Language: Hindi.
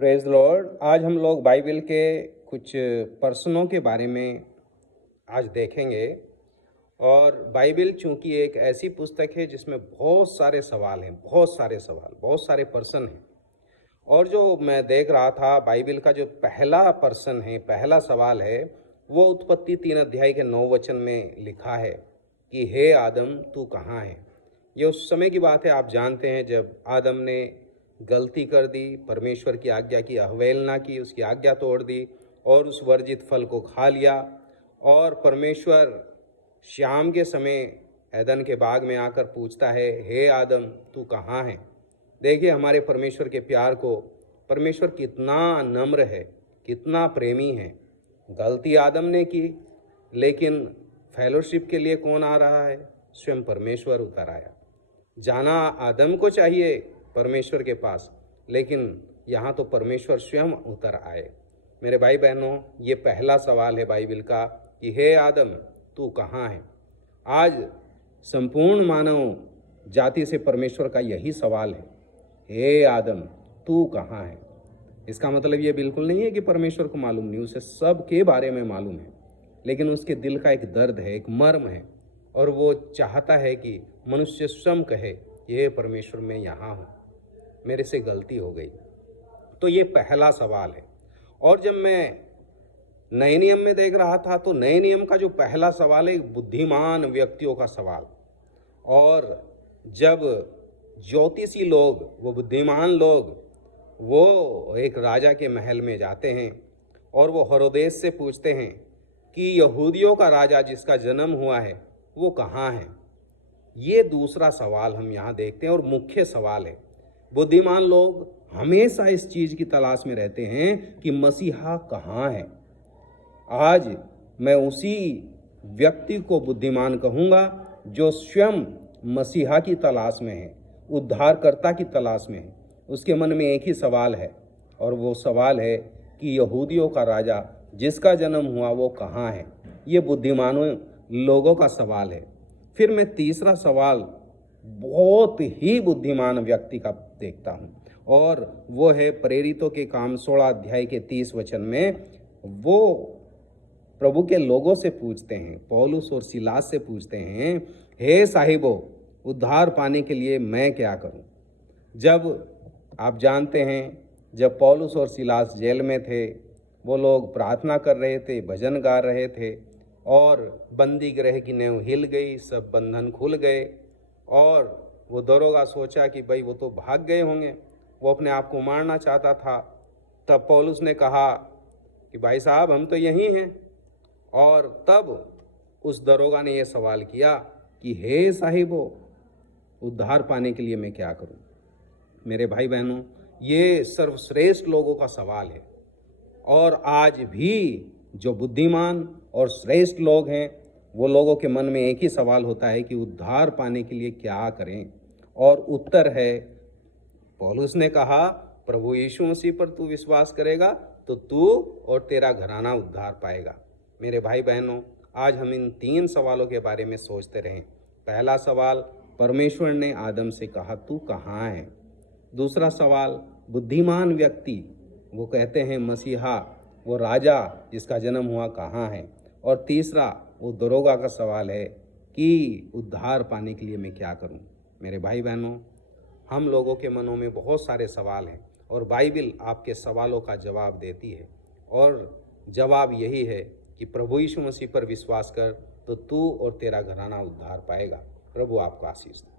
Praise Lord. आज हम लोग बाइबल के कुछ पर्सनों के बारे में आज देखेंगे। और बाइबल चूंकि एक ऐसी पुस्तक है जिसमें बहुत सारे सवाल हैं, बहुत सारे पर्सन हैं। और जो मैं देख रहा था, बाइबल का जो पहला पर्सन है, पहला सवाल है, वो उत्पत्ति 3 अध्याय के 9 वचन में लिखा है कि हे आदम तू कहाँ है। ये उस समय की बात है, आप जानते हैं, जब आदम ने गलती कर दी, परमेश्वर की आज्ञा की अवहेलना की, उसकी आज्ञा तोड़ दी और उस वर्जित फल को खा लिया। और परमेश्वर शाम के समय एदन के बाग में आकर पूछता है, हे आदम तू कहाँ है। देखिए हमारे परमेश्वर के प्यार को, परमेश्वर कितना नम्र है, कितना प्रेमी है। गलती आदम ने की, लेकिन फेलोशिप के लिए कौन आ रहा है? स्वयं परमेश्वर उतर आया। जाना आदम को चाहिए परमेश्वर के पास, लेकिन यहाँ तो परमेश्वर स्वयं उतर आए। मेरे भाई बहनों, ये पहला सवाल है बाइबल का कि हे आदम तू कहाँ है। आज संपूर्ण मानव जाति से परमेश्वर का यही सवाल है, हे आदम तू कहाँ है। इसका मतलब ये बिल्कुल नहीं है कि परमेश्वर को मालूम नहीं, उसे सब के बारे में मालूम है, लेकिन उसके दिल का एक दर्द है, एक मर्म है, और वो चाहता है कि मनुष्य स्वयं कहे कि हे परमेश्वर मैं यहाँ हूँ, मेरे से गलती हो गई। तो ये पहला सवाल है। और जब मैं नए नियम में देख रहा था, तो नए नियम का जो पहला सवाल है, बुद्धिमान व्यक्तियों का सवाल। और जब ज्योतिषी लोग, वो बुद्धिमान लोग, वो एक राजा के महल में जाते हैं और वो हेरोदेस से पूछते हैं कि यहूदियों का राजा जिसका जन्म हुआ है वो कहाँ है। ये दूसरा सवाल हम यहाँ देखते हैं और मुख्य सवाल है। बुद्धिमान लोग हमेशा इस चीज़ की तलाश में रहते हैं कि मसीहा कहाँ है। आज मैं उसी व्यक्ति को बुद्धिमान कहूँगा जो स्वयं मसीहा की तलाश में है, उद्धारकर्ता की तलाश में है। उसके मन में एक ही सवाल है, और वो सवाल है कि यहूदियों का राजा जिसका जन्म हुआ वो कहाँ है। ये बुद्धिमानों लोगों का सवाल है। फिर मैं तीसरा सवाल बहुत ही बुद्धिमान व्यक्ति का देखता हूँ, और वो है प्रेरितों के काम 16 अध्याय के 30 वचन में। वो प्रभु के लोगों से पूछते हैं, पौलुस और सिलास से पूछते हैं, हे साहिबो उद्धार पाने के लिए मैं क्या करूं। जब आप जानते हैं, जब पौलुस और सिलास जेल में थे, वो लोग प्रार्थना कर रहे थे, भजन गा रहे थे, और बंदी गृह की नेव हिल गई, सब बंधन खुल गए। और वो दरोगा सोचा कि भाई वो तो भाग गए होंगे, वो अपने आप को मारना चाहता था। तब पौलुस ने कहा कि भाई साहब हम तो यहीं हैं। और तब उस दरोगा ने यह सवाल किया कि हे साहिबो उद्धार पाने के लिए मैं क्या करूं। मेरे भाई बहनों, ये सर्वश्रेष्ठ लोगों का सवाल है। और आज भी जो बुद्धिमान और श्रेष्ठ लोग हैं, वो लोगों के मन में एक ही सवाल होता है कि उद्धार पाने के लिए क्या करें। और उत्तर है, पौलुस ने कहा, प्रभु यीशु मसीह पर तू विश्वास करेगा तो तू और तेरा घराना उद्धार पाएगा। मेरे भाई बहनों, आज हम इन 3 सवालों के बारे में सोचते रहें। पहला सवाल, परमेश्वर ने आदम से कहा तू कहाँ है। दूसरा सवाल, बुद्धिमान व्यक्ति, वो कहते हैं मसीहा, वो राजा जिसका जन्म हुआ कहाँ है। और तीसरा, वो दरोगा का सवाल है कि उद्धार पाने के लिए मैं क्या करूं। मेरे भाई बहनों, हम लोगों के मनों में बहुत सारे सवाल हैं, और बाइबल आपके सवालों का जवाब देती है। और जवाब यही है कि प्रभु यीशु मसीह पर विश्वास कर तो तू और तेरा घराना उद्धार पाएगा। प्रभु आपको आशीष दे।